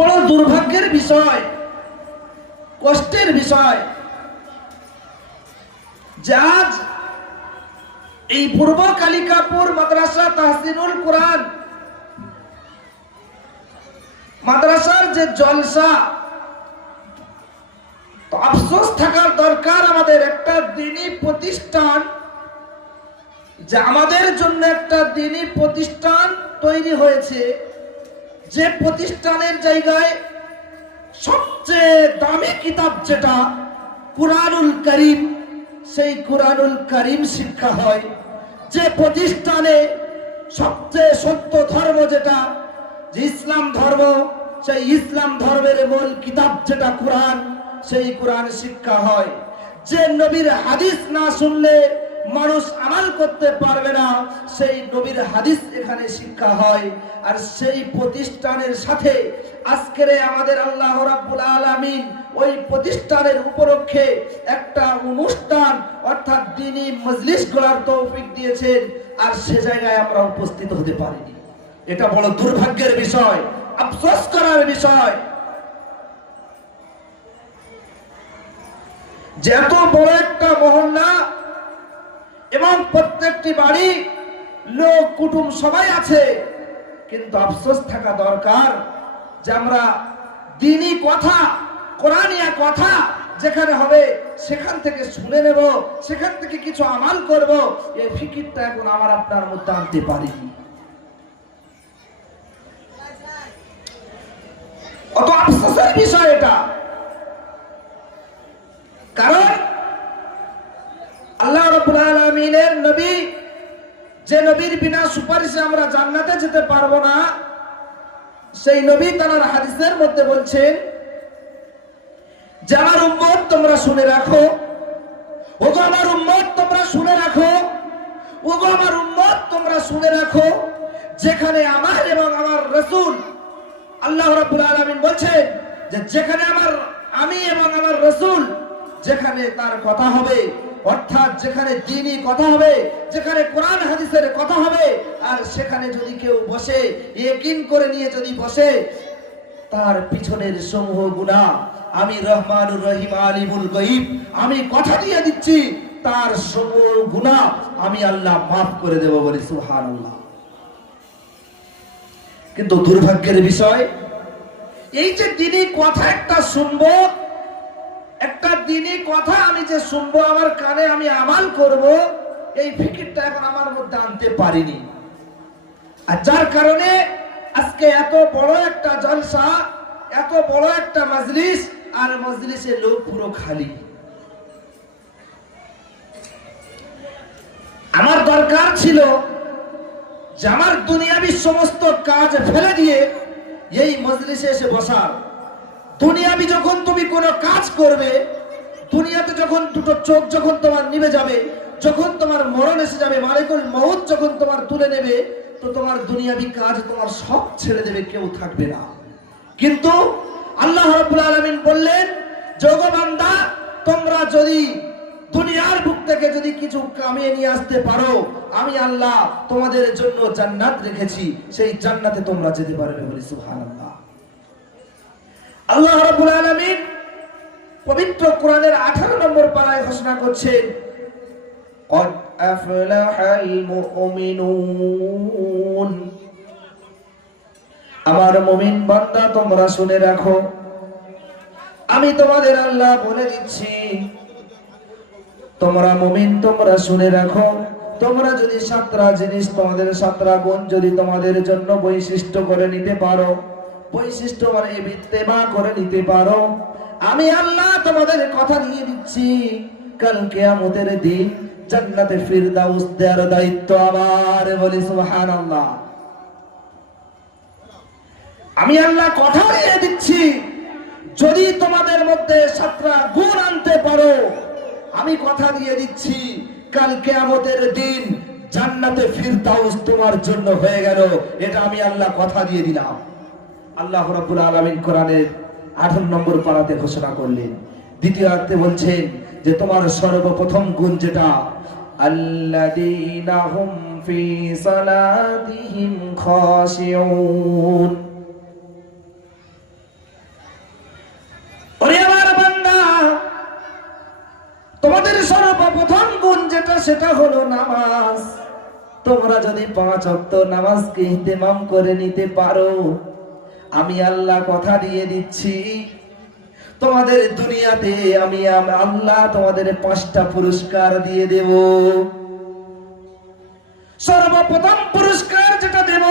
বড় দুর্ভাগ্যের বিষয়, কষ্টের বিষয় যে আজ এই পূর্ব কালিকাপুর মাদ্রাসা তাহসিনুল কোরআন মাদ্রাসার যে জলসা, তো আফসোস থাকার দরকার আমাদের একটা দ্বীনি প্রতিষ্ঠান, যে আমাদের জন্য একটা দ্বীনি প্রতিষ্ঠান তৈরি হয়েছে, যে প্রতিষ্ঠানের জায়গায় সবচেয়ে দামি কিতাব যেটা কুরআনুল কারীম, সেই কুরআনুল কারীম শিক্ষা হয়, যে প্রতিষ্ঠানে সবচেয়ে সত্য ধর্ম যেটা যে ইসলাম ধর্ম, সেই ইসলাম ধর্মের মূল কিতাব যেটা কুরআন, সেই কুরআন শিক্ষা হয়, যে নবীর হাদিস না শুনলে মানুষ আমল করতে পারবে না, সেই নবীর হাদিস এখানে শিক্ষা হয়। আর সেই প্রতিষ্ঠানের সাথে আজকের আমাদের আল্লাহ রাব্বুল আলামিন ওই প্রতিষ্ঠানের উপলক্ষে একটা অনুষ্ঠান অর্থাৎ দ্বীনি মজলিস করার তৌফিক দিয়েছেন, আর সে জায়গায় আমরা উপস্থিত হতে পারিনি। এটা বড় দুর্ভাগ্যের বিষয়, আফসোস করার বিষয় যে এত বড় একটা মহল্লা এবং প্রত্যেকটি বাড়ি লোক কুটুম সবাই আছে, কিন্তু আফসোস থাকা দরকার যে আমরা দ্বীনি কথা, কোরআনিয়া কথা যেখানে হবে সেখান থেকে শুনে নেব, সেখান থেকে কিছু আমল করব, এই ফিকিরটা এখন আমার আপনার মধ্যে আনতে পারিনি। অত আফসোসের বিষয় এটা, কারণ আল্লাহ রাব্বুল আলামিনের নবী, যে নবীর বিনা সুপারিশে আমরা জান্নাতে যেতে পারবো না, সেই নবী তার হাদিসের মধ্যে বলছেন যে আমার উম্মত তোমরা শুনে রাখো, ওগো আমার উম্মত তোমরা শুনে রাখো, ওগো আমার উম্মত তোমরা শুনে রাখো, যেখানে আমার এবং আমার রাসূল, আল্লাহ রাব্বুল আলামিন বলছেন যে যেখানে আমি এবং আমার রাসূল, যেখানে তার কথা হবে, অর্থাৎ যেখানে দ্বীনি কথা হবে, যেখানে কোরআন হাদিসের কথা হবে, আর সেখানে যদি কেউ বসে ইয়াকিন করে নিয়ে যদি বসে, তার পিছনের সমূহ গুনাহ আমি রহমানুর রহিম আলিমুল গায়ব, আমি কথা দিয়ে দিচ্ছি তার সমূহ গুনাহ আমি আল্লাহ মাফ করে দেব, বলি সুবহানাল্লাহ। কিন্তু দুর্ভাগ্যের বিষয় এই যে দ্বীনি কথা একটা শুনবো, একটা দ্বীনি কথা আমি যে শুনবো, আমার কানে আমি আমল করব, এই ফিকিরটা এখন আমার মধ্যে আনতে পারিনি। আর যার কারণে আজকে এত বড় একটা জলসা, এত বড় একটা মজলিস, আর মজলিসের লোক পুরো খালি। আমার দরকার ছিল যে আমার দুনিয়াবি সমস্ত কাজ ফেলে দিয়ে এই মজলিসে এসে বসার। দুনিয়াবি যখন তুমি কোনো কাজ করবে, দুনিয়াতে যখন দুটো চোখ যখন তোমার নিভে যাবে, যখন তোমার মরণ এসে যাবে, মালিকুল মউত যখন তোমার তুলে নেবে, তো তোমার দুনিয়াবি কাজ তোমার সব ছেড়ে দেবে, কেউ থাকবে না। কিন্তু আল্লাহ রাব্বুল আলামিন বললেন, যোগ বান্দা তোমরা যদি দুনিয়ার বুক থেকে যদি কিছু কামিয়ে নিয়ে আসতে পারো, আমি আল্লাহ তোমাদের জন্য জান্নাত রেখেছি, সেই জান্নাতে তোমরা যেতে পারবে, বলি সুবহানাল্লাহ। আল্লাহ রাব্বুল আলামিন পবিত্র কোরআনের 18 নম্বর পারায় ঘোষণা করছেন, قد أفلح المؤمنون, আমার মুমিন বান্দা তোমরা শুনে রাখো, আমি তোমাদের আল্লাহ বলে দিচ্ছি, তোমরা মুমিন তোমরা শুনে রাখো, তোমরা যদি 7টা জিনিস, তোমাদের 7টা গুণ যদি তোমাদের জন্য বৈশিষ্ট্য করে নিতে পারো, বৈশিষ্ট্য মানে ইত্তেবা করে নিতে পারো, আমি আল্লাহ তোমাদের কথা দিয়ে দিচ্ছি, কাল কিয়ামতের দিন জান্নাতে ফিরদাউস দেওয়ার দায়িত্ব আমার, বলি সুবহানাল্লাহ। আমি আল্লাহ কথা দিয়ে দিচ্ছি, যদি তোমাদের মধ্যে 7টা গুণ আনতে পারো, আমি কথা দিয়ে দিচ্ছি কাল কিয়ামতের দিন জান্নাতে ফিরদাউস তোমার জন্য হয়ে গেল। এটা আমি আল্লাহ কথা দিয়ে দিলাম। আল্লাহ রাব্বুল আলামিন কোরআনের 18 নম্বর পারাতে ঘোষণা করলেন। দ্বিতীয় আয়াতে বলছেন যে তোমার সর্বপ্রথম গুণ যেটা, আল্লাযীনা হুম ফি সালাতিহিম খাশিউন, যেটা সেটা হলো নামাজ। তোমরা যদি 5 ওয়াক্ত নামাজকে ইহতিমাম করে নিতে পারো, আমি আল্লাহ কথা দিয়ে দিচ্ছি, তোমাদের দুনিয়াতে আমি আল্লাহ তোমাদের 5টা পুরস্কার দিয়ে দেব। সর্বপ্রথম পুরস্কার যেটা দেব,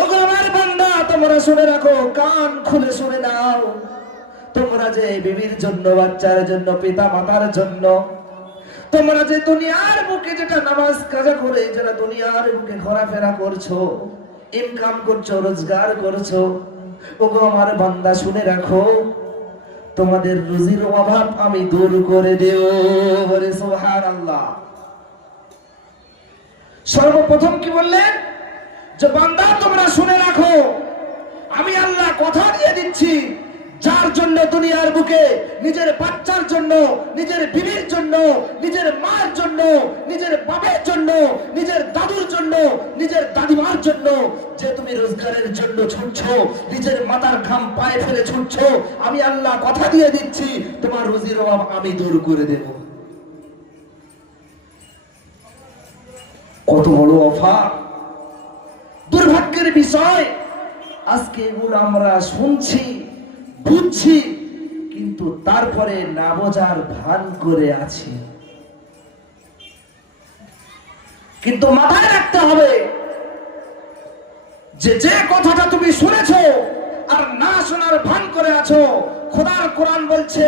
ওগো আমার বান্দা তোমরা শুনে রাখো, কান খুলে শুনে নাও। তোমরা যে বিবির জন্য, বাচ্চার জন্য, পিতা মাতার জন্য, তোমরা যে দুনিয়ার বুকে যেটা নামাজ কাজা করে যারা দুনিয়ার বুকে ঘোরাফেরা করছো, ইনকাম করছো, রোজগার করছো, ওগো আমার বান্দা শুনে রাখো, তোমাদের রুজির অভাব আমি দূর করে দেব। বলে সুবহানাল্লাহ। সর্বপ্রথম কি বললেন? যে বান্দা তোমরা শুনে রাখো, আমি আল্লাহ কথা দিয়ে দিচ্ছি, যার জন্য দুনিয়ার বুকে নিজের বাচ্চার জন্য, নিজের বিবির জন্য, নিজের মার জন্য, নিজের বাবার জন্য, নিজের দাদুর জন্য, নিজের দাদিমার জন্য যে তুমি রোজগারের জন্য ছুটছো, নিজের মাথার ঘাম পায়ে ফেলে ছুটছো, আমি আল্লাহ কথা দিয়ে দিচ্ছি, তোমার রুজির অভাব আমি দূর করে দেব। কত বড় অফার! দুর্ভাগ্যের বিষয়, আজকে এগুলো আমরা শুনছি, বুঝছি, কিন্তু তারপরে না বোঝার ভান করে আছি। কিন্তু মাথায় রাখতে হবে যে যে কথাটা তুমি শুনেছো আর না শোনার ভান করে আছো, খোদার কোরআন বলছে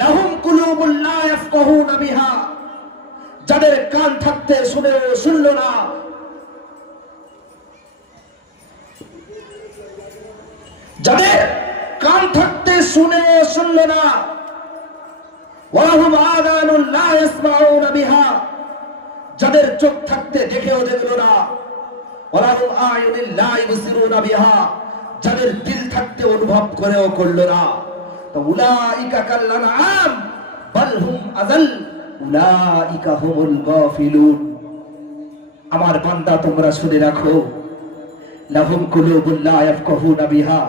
লাহুম কুলুবুল লা ইয়াফকাহুনা বিহা, যাদের কান থাকতে শুনেও শুনলো না, যাদের কান থাকতে শুনেও শুনলো না, ওয়ালাহুম আযানুন লা ইয়াসমাউনা বিহা, যাদের চোখ থাকতে দেখেও দেখলো না, ওয়ালাহুম আয়ুনুন লা ইবসিরুনা বিহা, যাদের দিল থাকতে অনুভব করেও করলো না, তো উলাইকা কাল্লানআম বাল হুম আযাল উলাইকা হুমুল গাফিলুন। আমার বান্দা তোমরা শুনে রাখো, লাহুম কুলুবুল লা ইয়াফকাহুনা বিহা,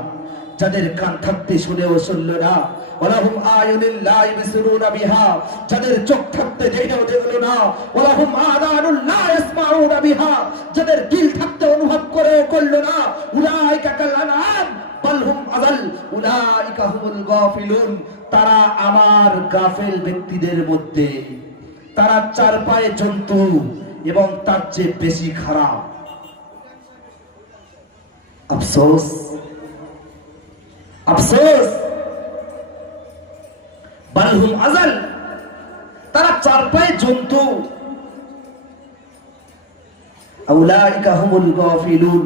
যাদের কান থাকতে শুনেও শুনলো না, ওয়ালাহুম আয়ুনুন লা ইবসিরুনা বিহা, যাদের চোখ থাকতে দেখেও দেখলো না, ওয়ালাহুম আযানুন লা ইয়াসমাউনা বিহা, যাদের দিল থাকতে অনুভব করেও করলো না, উলাইকা কাল্লানআম বাল হুম আযাল উলাইকা হুমুল গাফিলুন। তারা আমার গাফেল ব্যক্তিদের মধ্যে, তারা 4 পায়ে জন্তু এবং তার চেয়ে বেশি খারাপ। আফসোস, আফসোস, বাল হুম আযাল, তারা 4 পায়ে জন্তু, উলাইকা হুমুল গাফিলুন।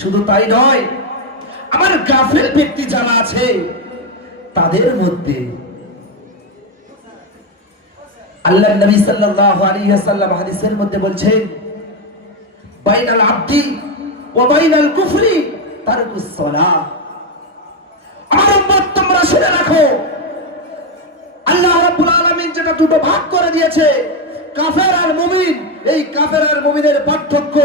শুধু তাই নয়, আমার গাফেল ব্যক্তি যারা আছে তাদের মধ্যে আল্লাহ নবী সাল্লাল্লাহু আলাইহি ওয়াসাল্লাম হাদিসের মধ্যে বলছেন, বাইনাল আবদি ওয়া বাইনাল কুফরি তারকুস সালাহ। আমার উম্মত তোমরা শুনে রাখো, আল্লাহ রাব্বুল আলামিন যেটা দুটো ভাগ করে দিয়েছে, কাফের আর মুমিন, এই কাফের আর মুমিনের পার্থক্য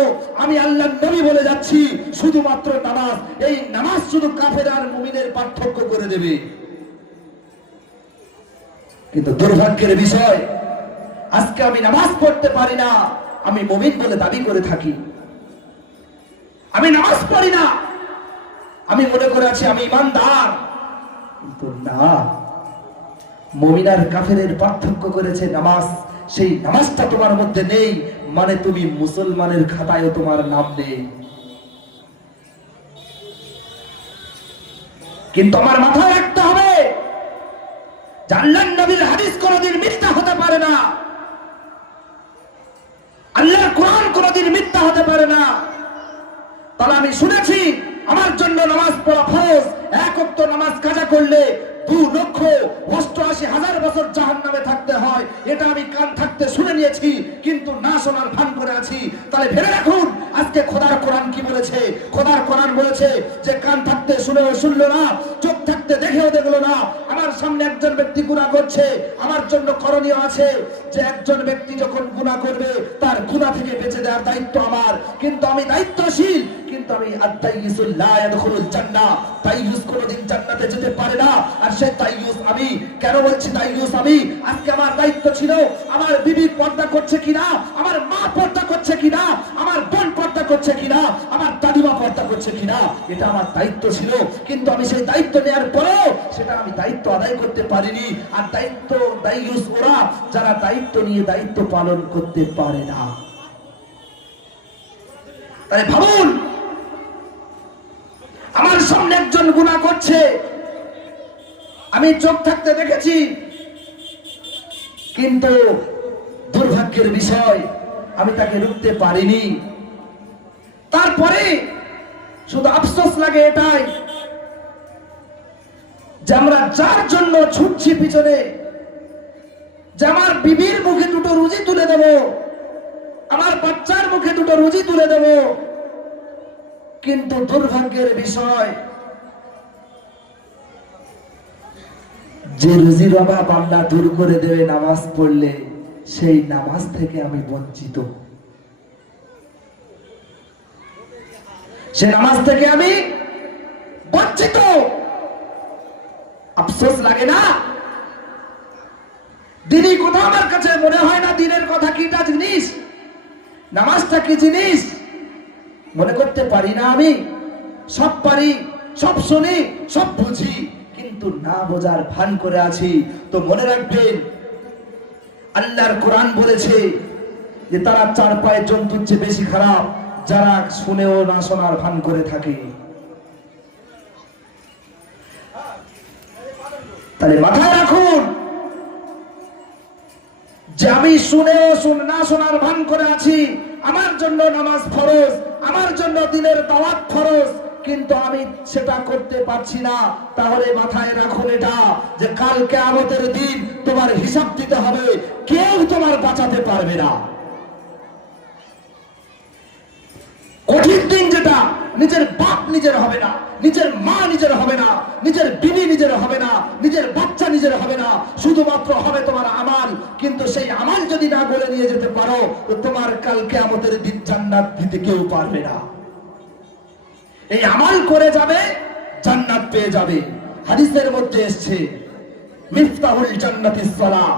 আমি আল্লাহর নবী বলে যাচ্ছি, শুধুমাত্র নামাজ। এই নামাজ শুধু কাফের আর মুমিনের পার্থক্য করে দেবে। কিন্তু দুর্ভাগ্যের বিষয়, আজকে আমি নামাজ পড়তে পারি না, আমি মুমিন বলে দাবি করে থাকি। আমি নামাজ পড়ি না, আমি মনে করে আছি আমি ইমানদার। কিন্তু না, মুমিন আর কাফেরের পার্থক্য করেছে নামাজ। সেই নামাজটা তোমার মধ্যে নেই মানে তুমি মুসলমানের খাতায়ও তোমার নাম নেই। কিন্তু আমার মাথায় রাখতে হবে, আল্লাহর নবীর হাদিস কোনদিন মিথ্যা হতে পারে না, আল্লাহর কোরআন কোনদিন মিথ্যা হতে পারে না। তাহলে আমি শুনেছি আমার জন্য নামাজ পড়া ফরজ, 1 ওয়াক্ত নামাজ কাজা করলে 2,88,000 বছর জাহান্নামে থাকতে হয়, এটা আমি কান থাকতে শুনে নিয়েছি, কিন্তু না শোনার ভান করে আছি। তাহলে ভেবে রাখুন, আজকে খোদার কোরআন কি বলেছে? খোদার কোরআন বলেছে যে কান থাকতে শুনেও শুনলো না, চোখ থাকতে থাকতে দেখেও দেখলো না আমার সামনে একজন ব্যক্তি গুনাহ করছে, আমার জন্য করণীয় আছে যে একজন ব্যক্তি যখন গুনাহ করবে তার গুনাহ থেকে বেঁচে দেওয়ার দায়িত্ব আমার, কিন্তু আমি দায়িত্বশীল, কিন্তু আমি আত-তাইয়্যিসুল লা ইয়াদখুলুল জান্নাহ, তাইয়্যুস কোনোদিন জান্নাতে যেতে পারে না। আর সেই তাইয়্যুস আমি কেন বলছি তাইয়্যুস আমি? আজকে আমার দায়িত্ব ছিল আমার বিবি পর্দা করছে কিনা, আমার মা পর্দা করছে কিনা, আমার বোন পর্দা করছে কিনা, আমার দাদিমা পর্দা করছে কিনা, এটা আমার দায়িত্ব ছিল। কিন্তু আমি সেই দায়িত্ব নেওয়ার পরেও সেটা আমি দায়িত্ব আদায় করতে পারিনি। আর দাইয়ুস ওরা যারা দায়িত্ব নিয়ে দায়িত্ব পালন করতে পারে না। তাই ভাবুন, আমার সামনে একজন গুনাহ করছে, আমি চোখ থাকতে দেখেছি, কিন্তু দুর্ভাগ্যের বিষয় আমি তাকে রুখতে পারিনি। তারপরে শুধু আফসোস লাগে এটাই যে আমরা যার জন্য ছুটছি পিছনে, যে আমার বিবির মুখে দুটো রুজি তুলে দেব, আমার বাচ্চার মুখে দুটো রুজি তুলে দেব, কিন্তু দুর্ভাগ্যের বিষয় যে রুজির অভাব আল্লাহ দূর করে দেবে নামাজ পড়লে, সেই নামাজ থেকে আমি বঞ্চিত, সে নামাজ থেকে আমি বঞ্চিত। আফসোস লাগে না? দিনই কথা আমার কাছে মনে হয় না দিনের কথা কিটা জিনিস, নামাজটা কি জিনিস মনে করতে পারি না। আমি সব পারি, সব শুনি, সব বুঝি, কিন্তু না বোঝার ভান করে আছি। তো মনে রাখবেন, আল্লাহর কোরআন বলেছে যে তারা চার পায়ের জন্তুর চেয়ে বেশি খারাপ যারা শুনেও না শোনার ভান করে থাকে। তাহলে মাথায় রাখুন যে আমি শুনেও না শোনার ভান করে আছি, আমার জন্য নামাজ ফরজ, আমার জন্য দিনের দাওয়াত ফরজ, কিন্তু আমি সেটা করতে পারছি না। তাহলে মাথায় রাখুন এটা যে কাল কিয়ামতের দিন তোমার হিসাব দিতে হবে, কেউ তোমার বাঁচাতে পারবে না। কঠিন দিন যেটা, নিজের বাপ নিজের হবে না, নিজের মা নিজের হবে না, নিজের বিবি নিজের হবে না, নিজের বাচ্চা নিজের হবে না, শুধুমাত্র হবে তোমার আমাল। কিন্তু সেই আমাল যদি না বলে নিয়ে যেতে পারো তো তোমার কাল কিয়ামতের দিন জান্নাত দিতে কেউ পারবে না। এই আমাল করে যাবে, জান্নাত পেয়ে যাবে। হাদিসের মধ্যে এসেছে মিফতাহুল জান্নাতিস সালাহ,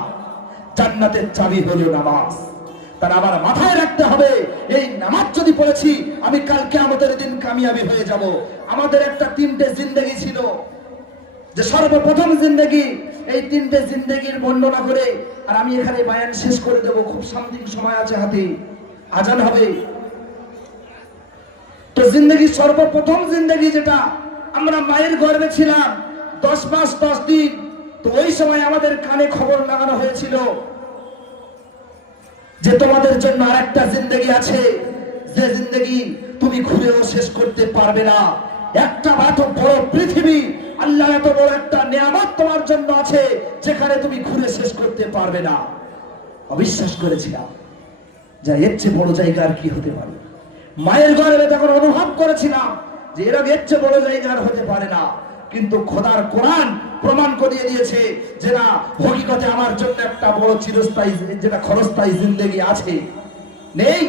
জান্নাতের চাবি হলো নামাজ। তার আবার মাথায় রাখতে হবে এই নামাজ যদি পড়েছি আমি কাল কিয়ামতের দিন কামিয়াবি হয়ে যাব। আমাদের একটা তিনটে জিন্দেগি ছিল, যে সর্বপ্রথম জিন্দেগি, এই তিনটে জিন্দেগির বর্ণনা করে আর আমি এখানে বায়ান শেষ করে দেব, খুব সাময়িক সময় আছে হাতে, আজান হবে। তো জিন্দেগি, সর্বপ্রথম জিন্দেগি যেটা, আমরা মায়ের গর্ভে ছিলাম 10 মাস 10 দিন। তো ওই সময় আমাদের কানে খবর লাগানো হয়েছিল যে তোমাদের জন্য আরেকটা জিন্দেগি আছে, যে জিন্দেগি তুমি ঘুরেও শেষ করতে পারবে না। একটা এত বড় পৃথিবী, আল্লাহ এত বড় একটা নিয়ামত তোমার জন্য আছে যেখানে তুমি ঘুরে শেষ করতে পারবে না। অবিশ্বাস করেছিলাম যে এর চেয়ে বড় জায়গা আর কি হতে পারে। মায়ের গর্ভে তখন অনুভব করেছিলাম যে এর এর চেয়ে বড় জায়গা আর হতে পারে না। কিন্তু খোদার কোরআন প্রমাণ করিয়ে দিয়েছে যে না, হকিকতে আমার জন্য একটা বড় চিরস্থায়ী, যেটা ক্ষণস্থায়ী জিন্দেগি আছে। নেই,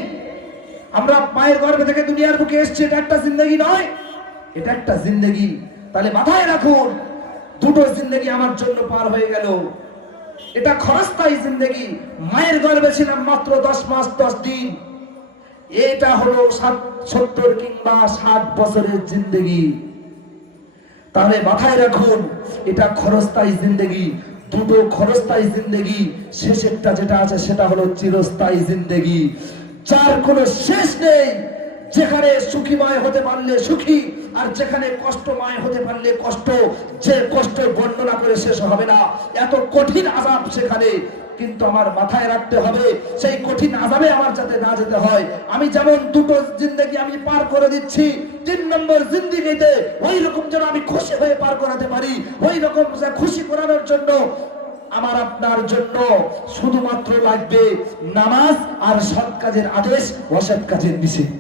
আমরা মায়ের গর্ভে থেকে দুনিয়ার বুকে এসেছি, এটা একটা জিন্দেগি নয়, এটা একটা জিন্দেগি। তাহলে মাথায় রাখুন, দুটো জিন্দেগি আমার জন্য পার হয়ে গেল। এটা ক্ষণস্থায়ী জিন্দেগি। মায়ের গর্ভে ছিলাম মাত্র 10 মাস 10 দিন, এটা হলো 70 কিংবা 60 বছরের জিন্দেগি। তাহলে মাথায় রাখুন, এটা ক্ষণস্থায়ী জিন্দেগি। দুটো ক্ষণস্থায়ী জিন্দেগি, শেষেরটা যেটা আছে সেটা হলো চিরস্থায়ী জিন্দেগি, যার কোনো শেষ নেই। যেখানে সুখীময় হতে পারলে সুখী, আর যেখানে কষ্টময় হতে পারলে কষ্ট, যে কষ্ট বর্ণনা করে শেষ হবে না। এত কঠিন আযাব সেখানে। কিন্তু আমার মাথায় রাখতে হবে সেই কঠিন আযাবে আমার যাতে না যেতে হয়। আমি যেমন দুটো জিন্দেগি আমি পার করে দিচ্ছি, 3 নম্বর জিন্দেগিতে ওই রকম যেন আমি খুশি হয়ে পার করাতে পারি। ওই রকম খুশি করানোর জন্য আমার আপনার জন্য শুধুমাত্র লাগবে নামাজ আর সৎ কাজের আদেশ, অসৎ কাজের নিষেধ।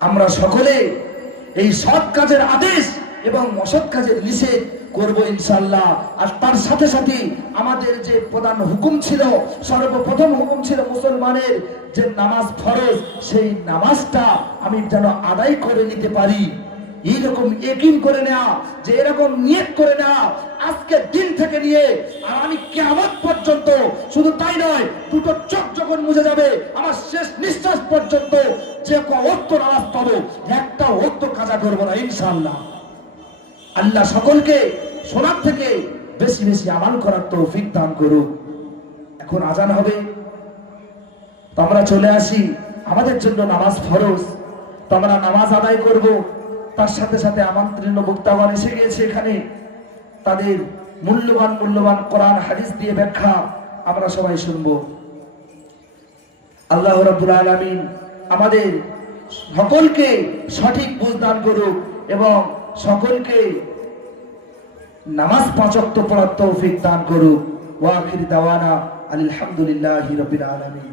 আমরা সকলে এই সৎ কাজের আদেশ এবং অসৎ কাজের নিষেধ করব ইনশাআল্লাহ। আর তার সাথে সাথে আমাদের যে প্রধান হুকুম ছিল, সর্বপ্রথম হুকুম ছিল মুসলমানের যে নামাজ ফরজ, সেই নামাজটা আমি যেন আদায় করে নিতে পারি। এইরকম ইয়াকিন করে নেওয়া, যে এরকম নিয়ত করে নেওয়া আজকের দিন থেকে নিয়ে আর আমি কিয়ামত পর্যন্ত, শুধু তাই নয়, দুটো চোখ যখন মুছে যাবে আমার শেষ নিঃশ্বাস পর্যন্ত যে ওয়াক্ত নামাজ পাবো, একটা ওয়াক্ত কাজা করবো না ইনশাআল্লাহ। আল্লাহ সকলকে শোনার থেকে বেশি বেশি আমল করার তৌফিক দান করুক। এখন আজান হবে, তো আমরা চলে আসি। আমাদের জন্য নামাজ ফরজ, তো আমরা নামাজ আদায় করব। তার সাথে সাথে আমন্ত্রিত বক্তাগণ এসে গিয়েছে এখানে, তাদের মূল্যবান মূল্যবান কোরআন হাদিস দিয়ে ব্যাখ্যা আমরা সবাই শুনবো। আল্লাহ রাব্বুল আলামিন আমাদের সকলকে সঠিক বুঝ দান করুক এবং সকলকে নামাজ পাঁচ ওয়াক্ত পড়ার তৌফিক দান করুক। ওয়া আখির দাওয়ানা আলহামদুলিল্লাহি রাব্বিল আলামিন।